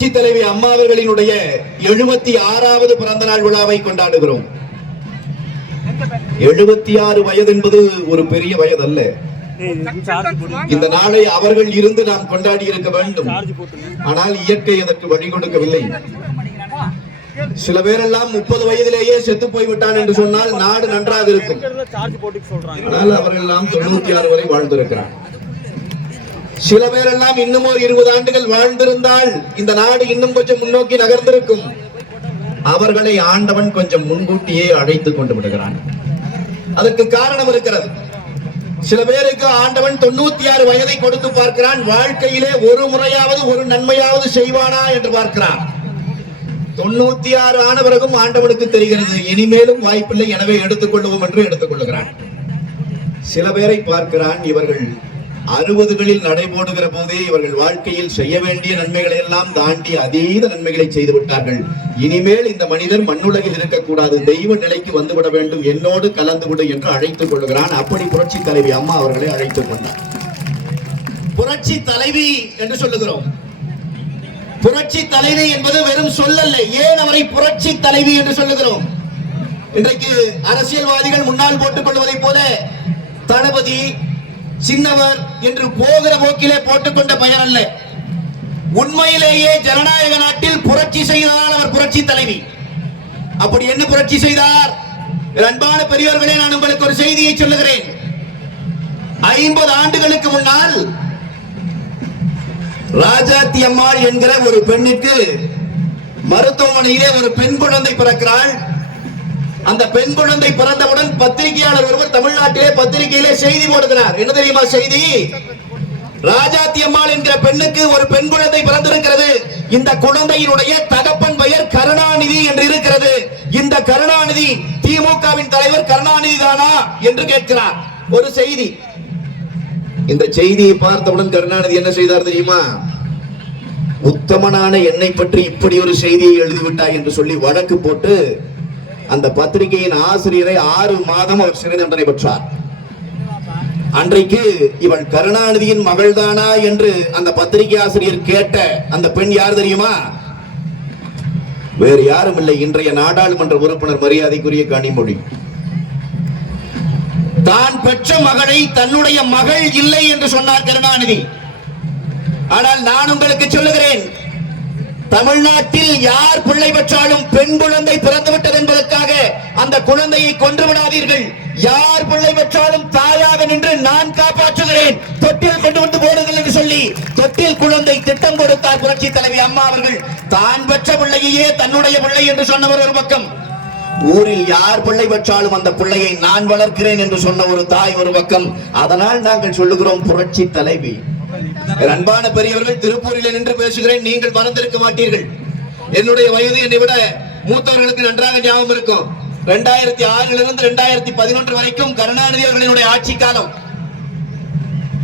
புரட்சி தலைவி அம்மா அவர்களினுடைய எழுபத்தி ஆறாவது பிறந்த நாள் விழாவை கொண்டாடுகிறோம். எழுபத்தி ஆறு வயது என்பது ஒரு பெரிய வயது அல்ல இந்த நாளை அவர்கள் இருந்து நாம் கொண்டாடி இருக்க வேண்டும். ஆனால் இயற்கை அதற்கு வழி கொடுக்கவில்லை. சில பேரெல்லாம் முப்பது வயதிலேயே செத்து போய்விட்டான் என்று சொன்னால் நாடு நன்றாக இருக்கும். ஆனால் அவர்கள் எல்லாம் தொண்ணூத்தி ஆறு வரை வாழ்ந்திருக்கிறார் சில பேரெல்லாம் இன்னும் ஒரு இருபது ஆண்டுகள் வாழ்ந்திருந்தால் இந்த நாடு இன்னும் கொஞ்சம் முன்னோக்கி நகர்ந்திருக்கும். அவர்களை ஆண்டவன் கொஞ்சம் முன்கூட்டியே அழைத்துக் கொண்டு விடுகிறான். அதற்கு காரணம் இருக்கிறது. சில பேருக்கு ஆண்டவன் தொண்ணூத்தி ஆறு வயதை கொடுத்து பார்க்கிறான். வாழ்க்கையிலே ஒரு முறையாவது ஒரு நன்மையாவது செய்வானா என்று பார்க்கிறான். தொண்ணூத்தி ஆறு ஆன பிறகும் ஆண்டவனுக்கு தெரிகிறது. இனிமேலும் வாய்ப்பில்லை. எனவே எடுத்துக்கொள்வோம் என்று எடுத்துக்கொள்கிறான் சில பேரை பார்க்கிறான் இவர்கள் அறுபதுகளில் நடைபோடுகிற போதே இவர்கள் வாழ்க்கையில் செய்ய வேண்டிய நன்மைகளை எல்லாம் தாண்டி அதீத நன்மைகளை செய்து விட்டார்கள். இனிமேல் இந்த மனிதர் மண்ணுலகில் இருக்கக்கூடாது. தெய்வ நிலைக்கு வந்துவிட வேண்டும். என்னோடு கலந்து விடு என்று அழைத்துக் கொள்கிறான் அப்படி புரட்சி தலைவி அம்மா அவர்களை அழைத்துக் கொண்டார். புரட்சி தலைவி என்று சொல்லுகிறோம். புரட்சி தலைவி என்பது வெறும் சொல்லல்ல. ஏன் அவரை புரட்சி தலைவி என்று சொல்லுகிறோம்? இன்றைக்கு அரசியல்வாதிகள் முன்னால் போட்டுக் கொள்வதை போல தளபதி சின்னவர் என்று போகிற போக்கிலே போட்டுக்கொண்ட பெயர் அல்ல உண்மையிலேயே ஜனநாயக நாட்டில் புரட்சி செய்ததால் அவர் புரட்சி தலைவி. அப்படி என்ன புரட்சி செய்தார்? அன்பான பெரியவர்களே நான் உங்களுக்கு ஒரு செய்தியை சொல்லுகிறேன். ஐம்பது ஆண்டுகளுக்கு முன்னால் ராஜாத்தி அம்மாள் என்கிற ஒரு பெண்ணுக்கு மருத்துவமனையிலே ஒரு பெண் குழந்தை பிறக்கிறாள். அந்த பெண் குழந்தை பிறந்தவுடன் பத்திரிகையாளர் ஒருவர் தமிழ்நாட்டிலே பத்திரிகையிலே செய்தி போடுகிறார். என்ன தெரியுமா செய்தி? ராஜாத்தி அம்மாள் என்கிற பெண்ணுக்கு ஒரு பெண் குழந்தை பிறந்திருக்கிறது. இந்த குழந்தையினுடைய தகப்பன் பெயர் கருணாநிதி என்று இருக்கிறது. இந்த கருணாநிதி திமுகவின் தலைவர் கருணாநிதி தானா என்று கேட்கிறார். ஒரு செய்தி. இந்த செய்தியை பார்த்தவுடன் கருணாநிதி என்ன செய்தார் தெரியுமா? உத்தமனான என்னை பற்றி இப்படி ஒரு செய்தியை எழுதிவிட்டாய் என்று சொல்லி வழக்கு போட்டு அந்த பத்திரிகையின் ஆசிரியரை ஆறு மாதம் அவர் சிறை தண்டனை பெற்றார். அன்றைக்கு இவள் கருணாநிதியின் மகள்தானா என்று அந்த பத்திரிகை ஆசிரியர் கேட்ட அந்த பெண் யார் தெரியுமா? வேறு யாரும் இல்லை. இன்றைய நாடாளுமன்ற உறுப்பினர் மரியாதைக்குரிய கனிமொழி. தான் பெற்ற மகளை தன்னுடைய மகள் இல்லை என்று சொன்னார் கருணாநிதி. ஆனால் நான் உங்களுக்கு சொல்லுகிறேன் தமிழ்நாட்டில் யார் பிள்ளை பெற்றாலும் பெண் குழந்தை பிறந்து விட்டது என்பதற்காக அந்த குழந்தையை கொன்று விடாதீர்கள். யார் பிள்ளை பெற்றாலும் தாயாக நின்று நான் காப்பாற்றுகிறேன். தொட்டில் கொண்டு வந்து போடுங்கள் என்று சொல்லி தொட்டில் குழந்தை திட்டம் கொடுத்தார் புரட்சி தலைவி அம்மா அவர்கள். தான் பெற்ற பிள்ளையே தன்னுடைய பிள்ளை என்று சொன்னவர் ஒரு பக்கம். ஊரில் யார் பிள்ளை பெற்றாலும் அந்த பிள்ளையை நான் வளர்க்கிறேன் என்று சொன்ன ஒரு தாய் ஒரு பக்கம். அதனால் நாங்கள் சொல்லுகிறோம் புரட்சி தலைவி. அன்பான பெரியவர்கள் திருப்பூரில் நின்று பேசுகிறேன். நீங்கள் மறந்திருக்க மாட்டீர்கள். என்னுடைய வயது என்னை விட மூத்தவர்களுக்கு நன்றாக ஞாபகம் இருக்கும். ரெண்டாயிரத்தி ஆறுல இருந்து ரெண்டாயிரத்தி பதினொன்று வரைக்கும் கருணாநிதி அவர்களினுடைய ஆட்சி காலம்.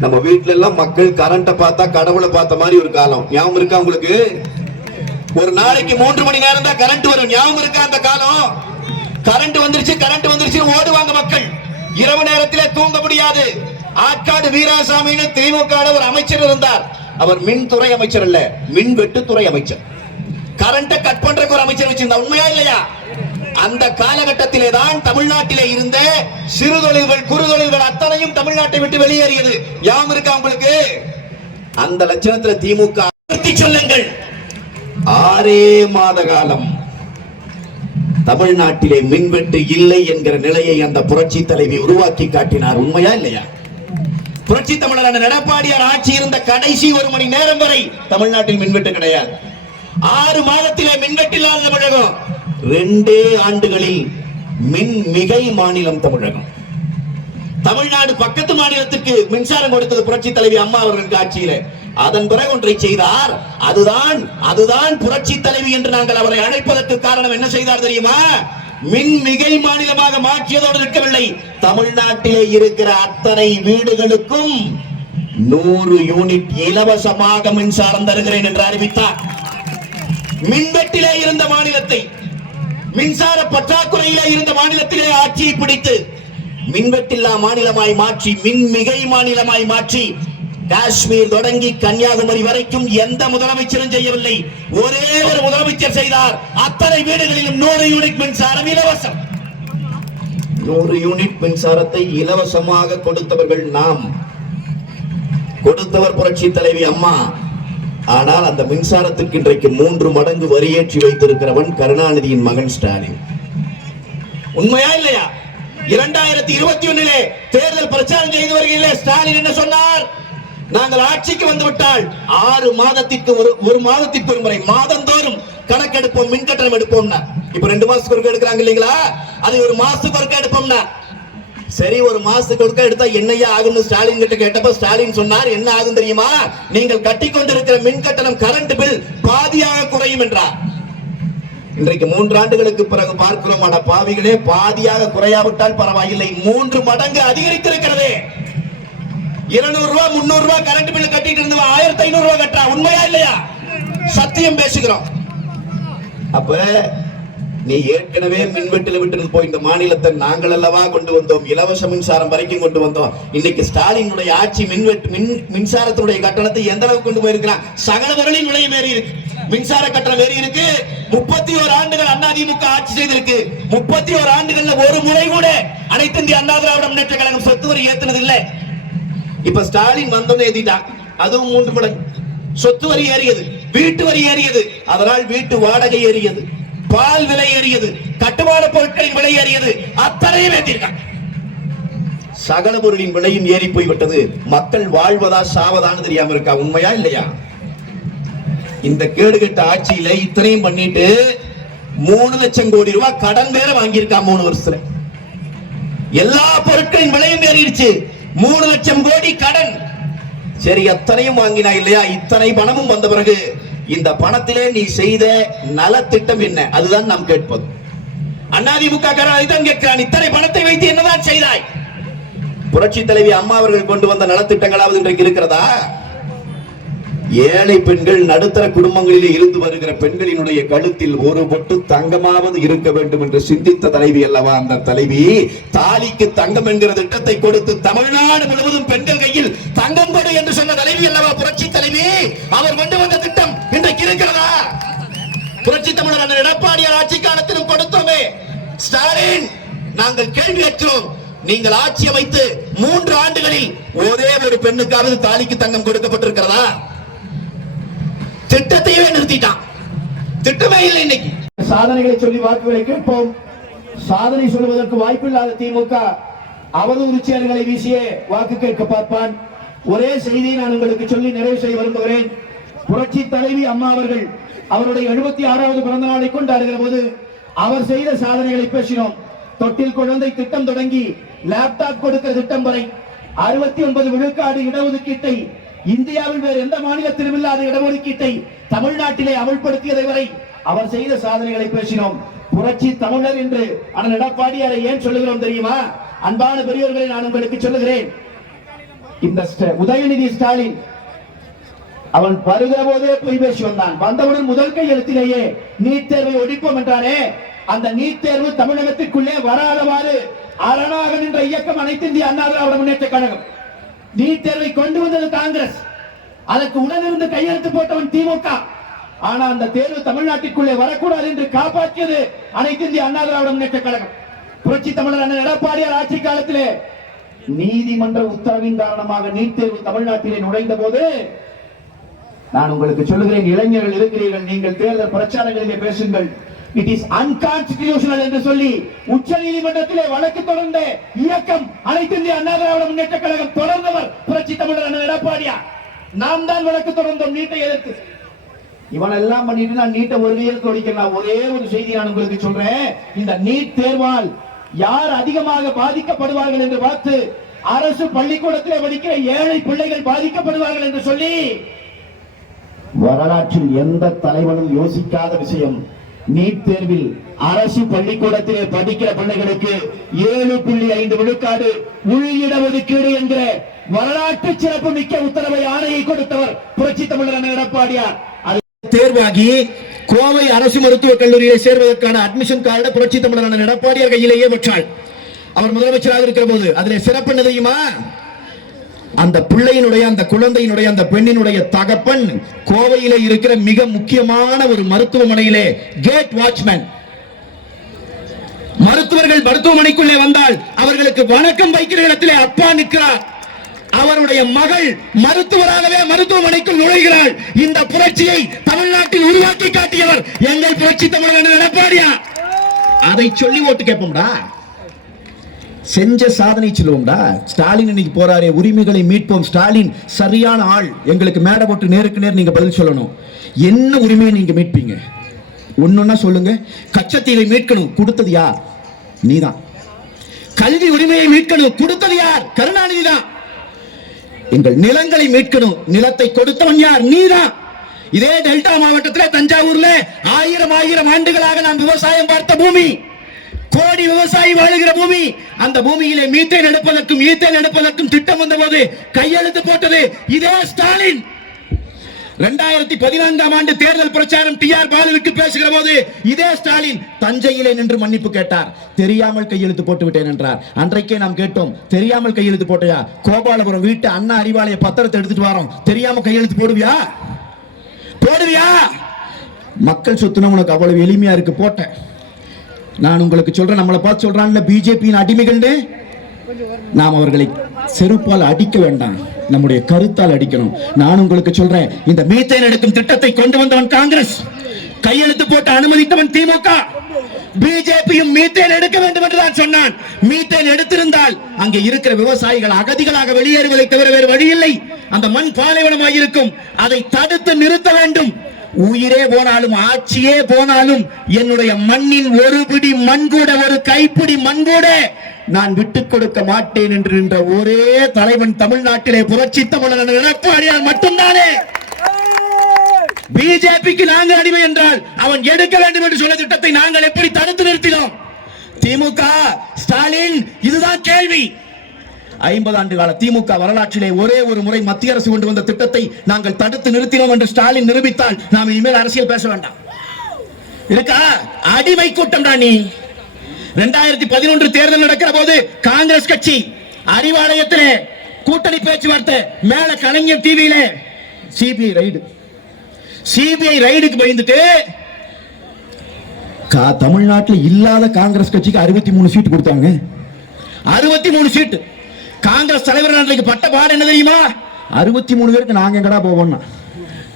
நம்ம வீட்டுல எல்லாம் மக்கள் கரண்ட பார்த்தா கடவுளை பார்த்த மாதிரி ஒரு காலம். ஞாபகம் இருக்கா உங்களுக்கு? ஒரு நாளைக்கு மூன்று மணி நேரம் தான் கரண்ட் வரும். ஞாபகம் இருக்கா அந்த காலம்? கரண்ட் வந்துருச்சு கரண்ட் வந்துருச்சு ஓடுவாங்க மக்கள். இரவு நேரத்திலே தூங்க முடியாது. ஆற்காடு வீராசாமின்னு திமுக ஒரு அமைச்சர் இருந்தார். அவர் மின்துறை அமைச்சர் அல்ல மின் வெட்டுத்துறை அமைச்சர் கரண்ட கட் பண்றதுக்கு ஒரு அமைச்சர் வச்சிருந்தா உண்மையா இல்லையா? அந்த காலகட்டத்திலே தான் தமிழ்நாட்டிலே இருந்த சிறு தொழில்கள் குறு அத்தனையும் தமிழ்நாட்டை விட்டு வெளியேறியது. யாம் இருக்கா உங்களுக்கு? அந்த லட்சணத்துல திமுக சொல்லுங்கள். ஆறே மாத காலம் தமிழ்நாட்டிலே மின்வெட்டு இல்லை என்கிற நிலையை அந்த புரட்சி தலைவி உருவாக்கி காட்டினார். உண்மையா இல்லையா? புரட்சி தமிழரான எடப்பாடியார் ஆட்சி இருந்த கடைசி ஒரு மணி நேரம் வரை தமிழ்நாட்டில் மின்வெட்டு கிடையாது. ஆறு மாதத்திலே மின்வெட்டில்லாத தமிழகம். ரெண்டே ஆண்டுகளில் மின் மிகை மாநிலம் தமிழகம். தமிழ்நாடு பக்கத்து மாநிலத்துக்கு மின்சாரம் கொடுத்தது புரட்சி தலைவி அம்மா அவர்கள் ஆட்சியில அதன் பிறகு ஒன்றை செய்தார். அதுதான் அதுதான் புரட்சி தலைவி என்று நாங்கள் அவரை அழைப்பதற்கு காரணம் என்ன செய்தார் தெரியுமா? மின் மிகை மாநிலமாக மாற்றியதோடு இருக்கவில்லை தமிழ்நாட்டிலே இருக்கிற அத்தனை வீடுகளுக்கும் நூறு யூனிட் இலவசமாக மின்சாரம் தருகிறேன் என்று அறிவித்தார். மின்வெட்டிலே இருந்த மாநிலத்தை மின்சார பற்றாக்குறையிலே இருந்த மாநிலத்திலே ஆட்சியை பிடித்து மின்வெட்டில்லா மாநிலமாய் மாற்றி மின் மிகை மாநிலமாய் மாற்றி காஷ்மீர் தொடங்கி கன்னியாகுமரி வரைக்கும் எந்த முதலமைச்சரும் செய்யவில்லை. ஒரே ஒரு முதலமைச்சர் செய்தார். அத்தனை வீடுகளிலும் நூறு யூனிட் மின்சாரம் இலவசம். நூறு யூனிட் மின்சாரத்தை இலவசமாக கொடுத்தவர்கள் நாம். கொடுத்தவர் புரட்சி தலைவி அம்மா. ஆனால் அந்த மின்சாரத்துக்கு இன்றைக்கு மூன்று மடங்கு வரியேற்றி வைத்திருக்கிறவன் கருணாநிதியின் மகன் ஸ்டாலின். உண்மையா இல்லையா? இரண்டாயிரத்தி இருபத்தி ஒண்ணிலே தேர்தல் பிரச்சாரம் செய்து வருகிறீர்களே ஸ்டாலின் என்ன சொன்னார்? நாங்கள் ஆட்சிக்கு வந்து விட்டால் ஆறு மாதத்திற்கு ஒரு ஒரு மாதத்திற்கு ஒரு முறை மாதந்தோறும் கணக்கெடுப்போம் மின் கட்டணம் எடுப்போம்னா. இப்ப ரெண்டு மாசத்துக்கு ஒருக்க எடுக்கிறாங்க இல்லைங்களா? அது ஒரு மாசத்துக்கு ஒருக்க எடுப்போம்னா. சரி ஒரு மாசத்துக்கு ஒருக்க எடுத்தா என்னையா ஆகும்னு ஸ்டாலின் கிட்ட கேட்டப்ப ஸ்டாலின் சொன்னார் என்ன ஆகும் தெரியுமா? நீங்கள் கட்டி கொண்டிருக்கிற மின் கட்டணம் கரண்ட் பில் பாதியாக குறையும் என்றார். இன்றைக்கு மூன்று ஆண்டுகளுக்கு பிறகு பார்க்கிறோம் பாவிகளே பாதியாக குறையாவிட்டால் பரவாயில்லை. மூன்று மடங்கு அதிகரித்திருக்கிறது. இருநூறு ரூபாய் முன்னூறு ரூபாய் கரண்ட் பில் கட்டிட்டு இருந்தவன் ஆயிரத்தி ஐநூறு ரூபாய் கட்டுறா உண்மையா இல்லையா? சத்தியம் பேசுகிறோம். அப்ப நீ ஏற்கனவே மின்வெட்டில் விட்டு போய் இந்த மாநிலத்தை நாங்கள் அல்லவா கொண்டு வந்தோம்? இலவச மின்சாரம் வரைக்கும் கொண்டு வந்தோம். இன்னைக்கு ஸ்டாலினுடைய ஆட்சி மின்வெட்டு மின் மின்சாரத்தினுடைய கட்டணத்தை எந்த அளவுக்கு கொண்டு போயிருக்கிறான்? சகலவர்களின் விலையும் ஏறி இருக்கு. மின்சார கட்டணம் ஏறி இருக்கு. முப்பத்தி ஒரு ஆண்டுகள் அதிமுக ஆட்சி செய்திருக்கு. முப்பத்தி ஒரு ஆண்டுகள்ல ஒரு முறை கூட அனைத்து இந்திய அண்ணா திராவிட முன்னேற்ற கழகம் சொத்து வரி ஏத்துனது இல்லை இப்ப ஸ்டாலின் வந்ததை ஏத்திட்டான் அதுவும் மூன்று மடங்கு. சொத்து வரி ஏறியது வீட்டு வரி ஏறியது அதனால் வீட்டு வாடகை ஏறியது பால் விலை ஏறியது கட்டுமான பொருட்களின் விலை ஏறியது அத்தனையும் ஏற்றிருக்காங்க. சகல பொருளின் விலையும் ஏறி போய்விட்டது. மக்கள் வாழ்வதா சாவதான்னு தெரியாம இருக்கா? உண்மையா இல்லையா? இந்த கேடுகட்ட ஆட்சியில இத்தனையும் பண்ணிட்டு மூணு லட்சம் கோடி ரூபாய் கடன் வேற வாங்கியிருக்கா மூணு வருஷத்துல. எல்லா பொருட்களின் விலையும் ஏறிடுச்சு. மூணு லட்சம் கோடி கடன். சரி எத்தனையும் வாங்கினா இல்லையா? இத்தனை பணமும் வந்த பிறகு இந்த பணத்திலே நீ செய்த நலத்திட்டம் என்ன? அதுதான் நாம் கேட்பது. அதிமுக தான் கேட்கிறான். இத்தனை பணத்தை வைத்து என்னதான் செய்தாய்? புரட்சி தலைவி அம்மா அவர்கள் கொண்டு வந்த நலத்திட்டங்களாவது இன்றைக்கு இருக்கிறதா? ஏழை பெண்கள் நடுத்தர குடும்பங்களில் இருந்து வருகிற பெண்களினுடைய கழுத்தில் ஒரு பொட்டு தங்கமாவது இருக்க வேண்டும் என்று சிந்தித்த தலைவி அல்லவா அந்த தலைவி? தாலிக்கு தங்கம் என்கிற திட்டத்தை கொடுத்து தமிழ்நாடு முழுவதும் பெண்கள் கையில் தங்கம் கொடு என்று சொன்ன தலைவி அல்லவா புரட்சி தலைவி? அவர் கொண்டு வந்த திட்டம் இன்றைக்கு இருக்கிறதா? புரட்சி தமிழர் எடப்பாடியார் ஆட்சி காலத்திலும் கொடுத்தோமே. ஸ்டாலின் நாங்கள் கேள்வி கேட்கிறோம். நீங்கள் ஆட்சி அமைத்து மூன்று ஆண்டுகளில் ஒரே ஒரு பெண்ணுக்காவது தாலிக்கு தங்கம் கொடுக்கப்பட்டிருக்கிறதா? திட்டத்தையே நிறுத்திட்டான். திட்டமே இல்லை இன்னைக்கு. சாதனைகளை சொல்லி வாக்குகளை கேட்போம். சாதனை சொல்வதற்கு வாய்ப்பில்லாத திமுக அவதூறு சேறுகளை வீசியே வாக்கு கேட்க பார்ப்பான். ஒரே செய்தியை நான் உங்களுக்கு சொல்லி நிறைவு செய்ய விரும்புகிறேன். புரட்சி தலைவி அம்மா அவர்கள் அவருடைய எழுபத்தி ஆறாவது பிறந்த நாளை கொண்டாடுகிற போது அவர் செய்த சாதனைகளை பேசினோம். தொட்டில் குழந்தை திட்டம் தொடங்கி லேப்டாப் கொடுக்கிற திட்டம் வரை அறுபத்தி ஒன்பது விழுக்காடு இடஒதுக்கீட்டை இந்தியாவில் வேறு எந்த மாநிலத்திலும் இல்லாத இடஒதுக்கீட்டை தமிழ்நாட்டிலே அமல்படுத்தியதை வரை அவர் செய்த சாதனைகளை பேசினோம். புரட்சி தமிழர் என்று அண்ணன் எடப்பாடியாரை ஏன் சொல்லுகிறோம் தெரியுமா? அன்பான பெரியவர்களை நான் உங்களுக்கு சொல்லுகிறேன். இந்த ஸ்ட- உதயநிதி ஸ்டாலின் அவன் வருகிற போதே பொய் பேசி வந்தான். வந்தவுடன் முதல் கையெழுத்திலேயே நீட் தேர்வை ஒழிப்போம் என்றானே அந்த நீட் தேர்வு தமிழகத்திற்குள்ளே வராதவாறு அரணாக நின்ற இயக்கம் அனைத்து இந்திய அண்ணா திராவிட முன்னேற்ற கழகம். நீட் தேர்வை கொண்டு வந்தது காங்கிரஸ். அதற்கு உடனிருந்து கையெழுத்து போட்டவன் திமுக. ஆனா அந்த தேர்வு தமிழ்நாட்டிற்குள்ளே வரக்கூடாது என்று காப்பாற்றியது அனைத்து இந்திய அண்ணா திராவிட முன்னேற்ற கழகம். புரட்சி தமிழர் அண்ணன் எடப்பாடியார் ஆட்சி காலத்திலே நீதிமன்ற உத்தரவின் காரணமாக நீட் தேர்வு தமிழ்நாட்டிலே நுழைந்த போது நான் உங்களுக்கு சொல்லுகிறேன் இளைஞர்கள் இருக்கிறீர்கள் நீங்கள் தேர்தல் பிரச்சாரங்களிலே பேசுங்கள். இட் இஸ் அன்கான்ஸ்டிடியூஷனல் என்று சொல்லி உச்ச நீதிமன்றத்திலே வழக்கு தொடர்ந்த இயக்கம் அனைத்து இந்திய அண்ணா திராவிட முன்னேற்ற கழகம் தொடர்ந்தவர் புரட்சி தமிழர் அண்ணன் எடப்பாடியா நாம் தான் வழக்கு தொடர்ந்தோம் நீட்டை எதிர்த்து. இவன் எல்லாம் பண்ணிட்டு நான் நீட்டை ஒரு கையெழுத்து ஒழிக்கிறேன் ஒரே ஒரு செய்தி நான் உங்களுக்கு சொல்றேன். இந்த நீட் தேர்வால் யார் அதிகமாக பாதிக்கப்படுவார்கள் என்று பார்த்து அரசு பள்ளிக்கூடத்திலே படிக்கிற ஏழை பிள்ளைகள் பாதிக்கப்படுவார்கள் என்று சொல்லி வரலாற்றில் எந்த தலைவனும் யோசிக்காத விஷயம். நீட் தேர்வில் அரசு பள்ளிக்கூடத்திலே படிக்கிற பிள்ளைகளுக்கு ஏழு புள்ளி ஐந்து விழுக்காடு உள் இடஒதுக்கீடு என்கிற வரலாற்று சிறப்பு மிக்க உத்தரவை ஆணையை கொடுத்தவர் புரட்சி தமிழர் எடப்பாடியார். அது தேர்வாகி கோவை அரசு மருத்துவக் கல்லூரியை சேர்வதற்கான அட்மிஷன் கார்டு புரட்சி தமிழர் எடப்பாடியார் கையிலேயே பெற்றாள். அவர் முதலமைச்சராக இருக்கிற போது அதில் சிறப்பு என்ன தெரியுமா அந்த பிள்ளையினுடைய அந்த குழந்தையினுடைய அந்த பெண்ணினுடைய தகப்பன் கோவையிலே இருக்கிற மிக முக்கியமான ஒரு மருத்துவமனையிலே கேட் வாட்ச்மேன் மருத்துவர்கள் மருத்துவமனைக்குள்ளே வந்தால் அவர்களுக்கு வணக்கம் வைக்கிற இடத்திலே அப்பா நிற்கிறார். அவருடைய மகள் மருத்துவராகவே மருத்துவமனைக்குள் நுழைகிறாள். இந்த புரட்சியை தமிழ்நாட்டில் உருவாக்கி காட்டியவர் எங்கள் புரட்சி தமிழர் எடப்பாடியா அதை சொல்லி ஓட்டு கேட்போம்டா. செஞ்ச சாதனை சொல்லுவோம்டா. ஸ்டாலின் இன்னைக்கு போறாரு உரிமைகளை மீட்போம். ஸ்டாலின் சரியான ஆள். எங்களுக்கு மேடை போட்டு நேருக்கு நேர் நீங்க பதில் சொல்லணும். என்ன உரிமையை நீங்க மீட்பீங்க? ஒன்னொன்னா சொல்லுங்க. கச்சத்தீவை மீட்கணும். கொடுத்தது யார்? நீதான். கல்வி உரிமையை மீட்கணும். கொடுத்தது யார்? கருணாநிதி தான். எங்கள் நிலங்களை மீட்கணும். நிலத்தை கொடுத்தவன் யார்? நீதான். இதே டெல்டா மாவட்டத்தில் தஞ்சாவூர்ல ஆயிரம் ஆயிரம் ஆண்டுகளாக நாம் விவசாயம் பார்த்த பூமி. கோடி விவசாயி வாழுகிற பூமி அந்த பூமியிலே மீத்தேன் எடுப்பதற்கும் ஈத்தேன் எடுப்பதற்கும் திட்டம் வந்தபோது கையெழுத்து போட்டது இதே ஸ்டாலின். இரண்டாயிரத்தி பதினான்காம் ஆண்டு தேர்தல் பிரச்சாரம் டி ஆர் பாலுவிற்கு பேசுகிற போது இதே ஸ்டாலின் தஞ்சையிலே நின்று மன்னிப்பு கேட்டார். தெரியாமல் கையெழுத்து போட்டு விட்டேன் என்றார். அன்றைக்கே நாம் கேட்டோம் தெரியாமல் கையெழுத்து போட்டையா? கோபாலபுரம் வீட்டு அண்ணா அறிவாலய பத்திரத்தை எடுத்துட்டு வரோம். தெரியாம கையெழுத்து போடுவியா? போடுவியா? மக்கள் சொத்துனா உனக்கு அவ்வளவு எளிமையா இருக்கு போட்டேன். நான் உங்களுக்கு சொல்றேன் நம்மளை பார்த்து சொல்றான்ல பிஜேபியின் அடிமைகள் நாம் அவர்களை செருப்பால் அடிக்க வேண்டாம். நம்முடைய கருத்தால் அடிக்கணும். நான் உங்களுக்கு சொல்றேன் இந்த மீத்தேன் எடுக்கும் திட்டத்தை கொண்டு வந்தவன் காங்கிரஸ். கையெழுத்து போட்டு அனுமதித்தவன் திமுக. பிஜேபியும் மீத்தேன் எடுக்க வேண்டும் என்று தான் சொன்னான். மீத்தேன் எடுத்திருந்தால் அங்கே இருக்கிற விவசாயிகள் அகதிகளாக வெளியேறுவதை தவிர வேறு வழி இல்லை அந்த மண் பாலைவனமாக இருக்கும் அதை தடுத்து நிறுத்த வேண்டும். உயிரே போனாலும் ஆட்சியே போனாலும் என்னுடைய மண்ணின் ஒரு பிடி மண் கூட ஒரு கைப்பிடி மண் கூட நான் விட்டுக் கொடுக்க மாட்டேன் என்று நின்ற ஒரே தலைவன் தமிழ்நாட்டிலே புரட்சி தமிழன் எடப்பாடியார் மட்டும்தானே? பிஜேபிக்கு நாங்கள் அடிமை என்றால் அவன் எடுக்க வேண்டும் என்று சொன்ன திட்டத்தை நாங்கள் எப்படி தடுத்து நிறுத்தினோம்? திமுக ஸ்டாலின் இதுதான் கேள்வி. ஐம்பது ஆண்டு கால திமுக வரலாற்றிலே ஒரே ஒரு முறை மத்திய அரசு கொண்டு வந்த திட்டத்தை நாங்கள் தடுத்து நிறுத்தினோம் என்று ஸ்டாலின் நிரூபித்தால் நாம் இனிமேல் அரசியல் பேச வேண்டாம். இருக்கா? அடிமை கூட்டம் நீ. ரெண்டாயிரத்தி பதினொன்று தேர்தல் நடக்கிற போது காங்கிரஸ் கட்சி அறிவாலயத்திலே கூட்டணி பேச்சுவார்த்தை மேல கலைஞர் டிவியில சிபிஐ ரைடு சிபிஐ ரைடுக்கு பயந்துட்டு தமிழ்நாட்டில் இல்லாத காங்கிரஸ் கட்சிக்கு அறுபத்தி மூணு சீட்டு கொடுத்தாங்க. அறுபத்தி மூணு சீட்டு காங்கிரஸ் தலைவர் நாட்டுக்கு பட்ட பாடு என்ன தெரியுமா? அறுபத்தி மூணு பேருக்கு நாங்க எங்கடா போவோம்னா?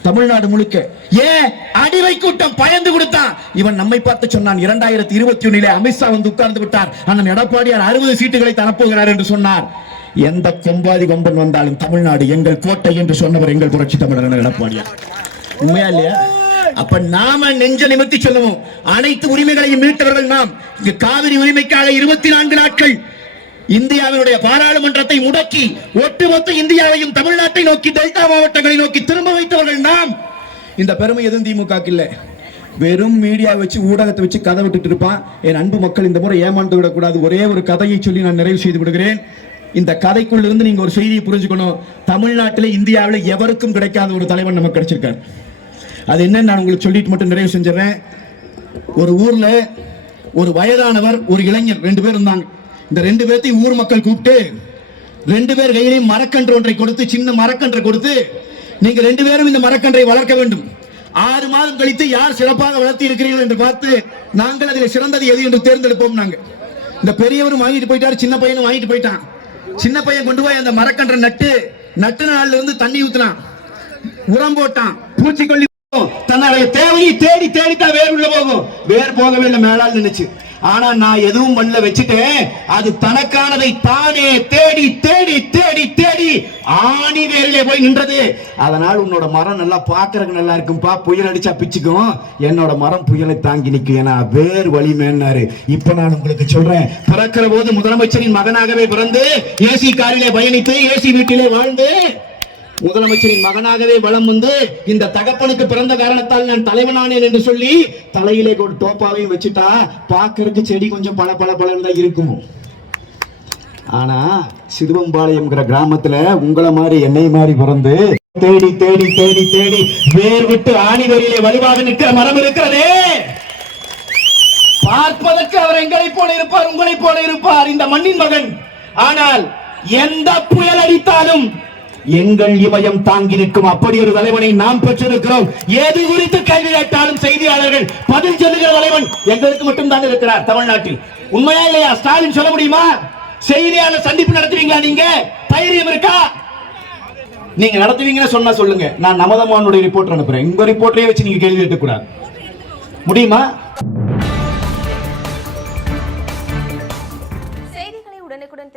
தமிழ்நாடு முழுக்க. ஏன்? அடிவை கூட்டம் பயந்து கொடுத்தான். இவன் நம்மை பார்த்து சொன்னான் இரண்டாயிரத்தி இருபத்தி ஒன்னிலே அமித்ஷா வந்து உட்கார்ந்து விட்டார். அண்ணன் எடப்பாடியார் அறுபது சீட்டுகளை தரப்போகிறார் என்று சொன்னார். எந்த கொம்பாதி கொம்பன் வந்தாலும் தமிழ்நாடு எங்கள் கோட்டை என்று சொன்னவர் எங்கள் புரட்சி தமிழர் எடப்பாடியார். உண்மையா இல்லையா? அப்ப நாம நெஞ்ச நிமித்தி சொல்லுவோம் அனைத்து உரிமைகளையும் மீட்டவர்கள் நாம். இங்கு காவிரி உரிமைக்காக இருபத்தி நான்கு நாட்கள் இந்தியாவினுடைய பாராளுமன்றத்தை முடக்கி ஒட்டுமொத்த இந்தியாவையும் தமிழ்நாட்டை நோக்கி டெல்டா மாவட்டங்களை நோக்கி திரும்ப வைத்தவர்கள் நாம். இந்த பெருமை எதுவும் திமுக இல்லை. வெறும் மீடியா வச்சு ஊடகத்தை வச்சு கதை விட்டுட்டு இருப்பான். என் அன்பு மக்கள் இந்த முறை ஏமாந்து விடக்கூடாது. ஒரே ஒரு கதையை சொல்லி நான் நிறைவு செய்து விடுகிறேன். இந்த கதைக்குள்ள இருந்து நீங்க ஒரு செய்தியை புரிஞ்சுக்கணும். தமிழ்நாட்டில் இந்தியாவில் எவருக்கும் கிடைக்காத ஒரு தலைவன் நமக்கு கிடைச்சிருக்காரு. அது என்னன்னு நான் உங்களுக்கு சொல்லிட்டு மட்டும் நிறைவு செஞ்சிடறேன். ஒரு ஊர்ல ஒரு வயதானவர் ஒரு இளைஞர் ரெண்டு பேர் இருந்தாங்க. இந்த ரெண்டு பேர்த்தையும் ஊர் மக்கள் கூப்பிட்டு ரெண்டு பேர் கையிலையும் மரக்கன்று ஒன்றை கொடுத்து சின்ன மரக்கன்றை கொடுத்து நீங்கள் ரெண்டு பேரும் இந்த மரக்கன்றை வளர்க்க வேண்டும். ஆறு மாதம் கழித்து யார் சிறப்பாக வளர்த்தி இருக்கிறீர்கள் என்று பார்த்து நாங்கள் அதில் சிறந்தது எது என்று தேர்ந்தெடுப்போம் நாங்கள். இந்த பெரியவரும் வாங்கிட்டு போயிட்டாரு சின்ன பையனும் வாங்கிட்டு போயிட்டான். சின்ன பையன் கொண்டு போய் அந்த மரக்கன்றை நட்டு நட்டு நாள்ல இருந்து தண்ணி ஊத்தினான். உரம் போட்டான். பூச்சிக்கொல்லி தன்னுடைய தேவையை தேடி தேடித்தான் வேர் உள்ள போகும். வேர் போகவே இல்லை மேலால் நினைச்சு ஆனா நான் எதுவும் பண்ணல வச்சுட்டேன். அது தனக்கானதை தானே தேடி தேடி தேடி தேடி ஆணி வேலையிலே போய் நின்றது. அதனால் உன்னோட மரம் நல்லா பார்க்கறதுக்கு நல்லா இருக்கும்பா. புயல் அடிச்சா பிச்சுக்கும். என்னோட மரம் புயலை தாங்கி நிற்கும். ஏன்னா வேறு வலிமேன்னாரு இப்ப நான் உங்களுக்கு சொல்றேன். பிறக்கிற போது முதலமைச்சரின் மகனாகவே பிறந்து ஏசி காரிலே பயணித்து ஏசி வீட்டிலே வாழ்ந்து முதலமைச்சரின் மகனாகவே வலம் வந்து இந்த தகப்பனுக்கு பிறந்த காரணத்தால் நான் தலைவனானேன் என்று சொல்லி தலையிலே ஒரு டோப்பாவையும் வச்சுட்டா பாக்குறதுக்கு செடி கொஞ்சம் பல பல பலன் தான் இருக்கும். ஆனா சிறுவம்பாளையம்ங்கிற கிராமத்துல உங்களை மாதிரி என்னை மாதிரி பிறந்து தேடி தேடி தேடி தேடி வேர் விட்டு ஆணிவரியிலே வலுவாக நிற்கிற மரம் இருக்கிறதே. பார்ப்பதற்கு அவர் எங்களை போல இருப்பார் உங்களை போல இருப்பார் இந்த மண்ணின் மகன். ஆனால் எந்த புயல் அடித்தாலும் எங்கள் இமயம் தாங்கி நிற்கும். அப்படி ஒரு தலைவனை நாம் பெற்றிருக்கிறோம். எது குறித்து கேள்வி கேட்டாலும் செய்தியாளர்கள் பதில் சொல்லுகிற தலைவன் எங்களுக்கு மட்டும் தான் இருக்கிறார் தமிழ்நாட்டில். உண்மையா இல்லையா? ஸ்டாலின் சொல்ல முடியுமா? செய்தியாளர் சந்திப்பு நடத்துவீங்களா நீங்க? தைரியம் இருக்கா? நீங்க நடத்துவீங்கன்னு சொன்னா சொல்லுங்க. நான் நமதமானுடைய ரிப்போர்ட் அனுப்புறேன். உங்க ரிப்போர்ட்லயே வச்சு நீங்க கேள்வி கேட்கக்கூடாது. முடியுமா?